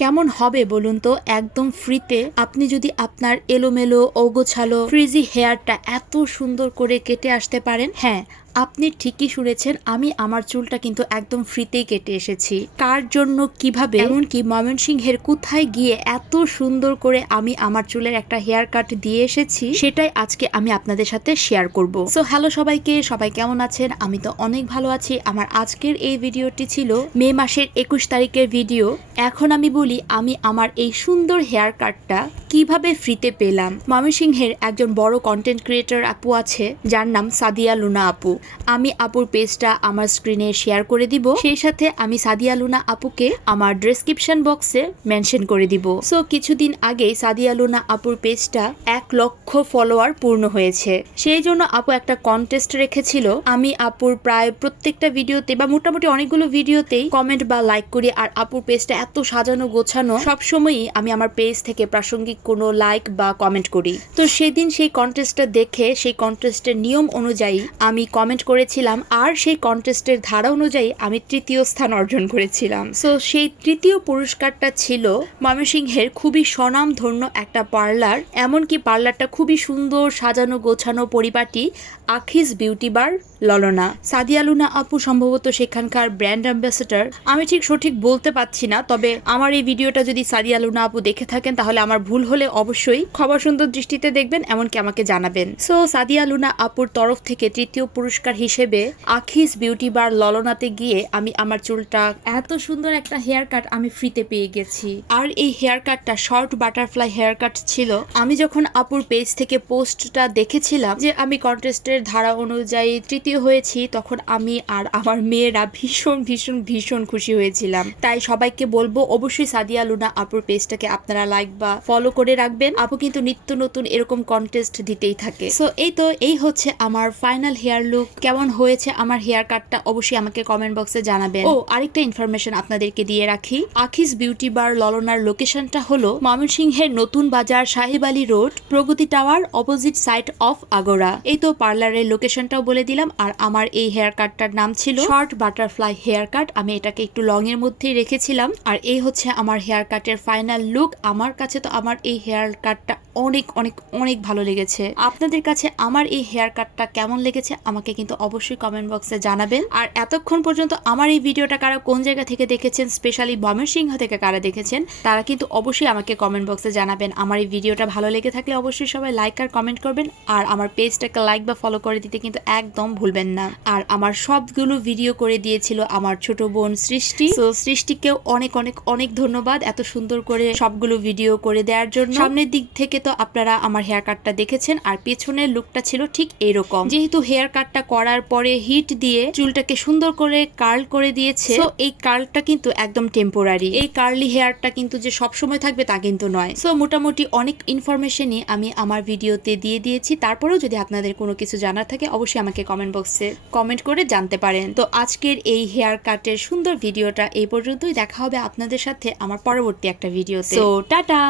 কেমন হবে বলুন তো একদম ফ্রিতে আপনি যদি আপনার এলোমেলো অগোছালো ফ্রিজি হেয়ারটা এত সুন্দর করে কেটে আসতে পারেন। হ্যাঁ, আপনি ঠিকই শুনেছেন, আমি আমার চুলটা কিন্তু একদম ফ্রিতেই কেটে এসেছি। কার জন্য, কিভাবে, এমনকি ময়মনসিংহের কোথায় গিয়ে এত সুন্দর করে আমি আমার চুলের একটা হেয়ার কাট দিয়ে এসেছি, সেটাই আজকে আমি আপনাদের সাথে শেয়ার করব। সো হ্যালো সবাইকে, সবাই কেমন আছেন? আমি তো অনেক ভালো আছি। আমার আজকের এই ভিডিওটি ছিল মে মাসের 21 তারিখের ভিডিও। এখন আমি বলি আমি আমার এই সুন্দর হেয়ার কাটটা কিভাবে ফ্রিতে পেলাম। ময়মনসিংহের একজন বড় কন্টেন্ট ক্রিয়েটর আপু আছে, যার নাম সাদিয়া লুনা আপু। আমি আপুর পেজটা আমার স্ক্রিনে শেয়ার করে দিব, সেই সাথে আমি সাদিয়া লুনা আপুকে আমার ডেসক্রিপশন বক্সে মেনশন করে দিব। সো কিছুদিন আগেই সাদিয়া লুনা আপুর পেজটা 1 লক্ষ ফলোয়ার পূর্ণ হয়েছে। সেই জন্য আপু একটা কন্টেস্ট রেখেছিল। আমি আপুর প্রায় প্রত্যেকটা ভিডিওতে বা মোটামুটি অনেকগুলো ভিডিওতেই কমেন্ট বা লাইক করি, আর আপুর পেজটা এত সাজানো গোছানো, সবসময়ই আমি আমার পেজ থেকে প্রাসঙ্গিক কোনো লাইক বা কমেন্ট করি। তো সেদিন সেই কন্টেস্টটা দেখে সেই কন্টেস্টের নিয়ম অনুযায়ী আমি কমেন্ট করেছিলাম, আর সেই কন্টেস্টের ধারা অনুযায়ী আমি 3য় স্থান অর্জন করেছিলাম। সো সেই 3য় পুরস্কারটা ছিল ময়মনসিংহের খুবই স্বনামধন্য একটা পার্লার, এমনকি পার্লারটা খুবই সুন্দর সাজানো গোছানো পরিপাটি, আখিস বিউটি বার ললনা। সাদিয়া লুনা আপু সম্ভবত সেখানকার ব্র্যান্ড অ্যাম্বাসেডর, আমি ঠিক সঠিক বলতে পারছি না। তবে আমার এই ভিডিওটা যদি সাদিয়া লুনা আপু দেখে থাকেন, তাহলে আমার ভুল হলে অবশ্যই ক্ষমা সুন্দর দৃষ্টিতে দেখবেন, এমনকি আমাকে জানাবেন। সো সাদিয়া লুনা আপুর তরফ থেকে 3য় পুরস্কার হিসেবে আখিস বিউটি বার ললনাতে গিয়ে আমি আমার চুলটা এত সুন্দর একটা হেয়ার কাট আমি ফ্রিতে পেয়ে গেছি। আর এই হেয়ার কাটটা শর্ট বাটারফ্লাই হেয়ার কাট ছিল। আমি যখন আপুর পেজ থেকে পোস্টটা দেখেছিলাম যে আমি কন্টেস্টের ধারা অনুযায়ী 3য় হয়েছি, তখন আমি আর আমার মেয়েরা ভীষণ ভীষণ ভীষণ খুশি হয়েছিলাম। তাই সবাইকে বলবো অবশ্যই সাদিয়া লুনা আপুর পেজটাকে আপনারা লাইক বা ফলো করে রাখবেন। আপু কিন্তু নিত্য নতুন এরকম কন্টেস্ট দিতেই থাকে। সো এই হচ্ছে আমার ফাইনাল হেয়ার লুক। কেমন হয়েছে আমার হেয়ার কাটটা অবশ্যই আমাকে কমেন্ট বক্সে জানাবেন। ও আরেকটা ইনফরমেশন আপনাদেরকে দিয়ে রাখি, আখিস বিউটি বার ললনার লোকেশনটা হলো ময়মনসিংহের নতুন বাজার, সাহেব Ali road, Pragati tower, opposite side of Agora. এই তো পার্লারের লোকেশনটাও বলে দিলাম। আর আমার এই হেয়ার কাটটার নাম ছিল শর্ট বাটারফ্লাই হেয়ার কাট। আমি এটাকে একটু লং এর মধ্যেই রেখেছিলাম। আর এই হচ্ছে আমার হেয়ার কাটের ফাইনাল লুক। আমার কাছে তো আমার এই হেয়ার কাটটা অনেক অনেক অনেক ভালো লেগেছে। আপনাদের কাছে আমার এই হেয়ার কাটটা কেমন লেগেছে আমাকে কিন্তু অবশ্যই কমেন্ট বক্সে জানাবেন। আর এতক্ষণ পর্যন্ত আমার এই ভিডিওটা কারা কোন জায়গা থেকে দেখেছেন, স্পেশালি ময়মনসিংহ থেকে কারা দেখেছেন, তারা কিন্তু অবশ্যই আমাকে কমেন্ট বক্সে জানাবেন। আমার এই ভিডিওটা ভালো লেগে থাকলে অবশ্যই সবাই লাইক আর কমেন্ট করবেন, আর আমার পেজটাকে লাইক বা ফলো করে দিতে কিন্তু একদম ভুলবেন না। আর আমার সবগুলো ভিডিও করে দিয়েছিল আমার ছোট বোন সৃষ্টি। তো সৃষ্টিকেও অনেক অনেক অনেক ধন্যবাদ এত সুন্দর করে সবগুলো ভিডিও করে দেওয়ার জন্য। সামনের দিক থেকে তো আপনারা আমার হেয়ার কাটটা দেখেছেন, আর পেছনের লুকটা ছিল ঠিক এইরকম। যেহেতু হেয়ার কাটটা করার পরে হিট দিয়ে চুলটাকে সুন্দর করে কার্ল করে দিয়েছে, সো এই কার্লটা কিন্তু একদম টেম্পোরারি। এই কার্লি হেয়ারটা কিন্তু যে সব সময় থাকবে তা কিন্তু নয়। সো মোটামুটি অনেক ইনফরমেশনই আমি আমার ভিডিওতে দিয়ে দিয়েছি। তারপরেও যদি আপনাদের কোনো কিছু জানার থাকে অবশ্যই আমাকে কমেন্ট বক্সে কমেন্ট করে জানতে পারেন। তো আজকের এই হেয়ার কাটের সুন্দর ভিডিওটা এই পর্যন্তই। দেখা হবে আপনাদের সাথে আমার পরবর্তী একটা ভিডিওতে। So tata.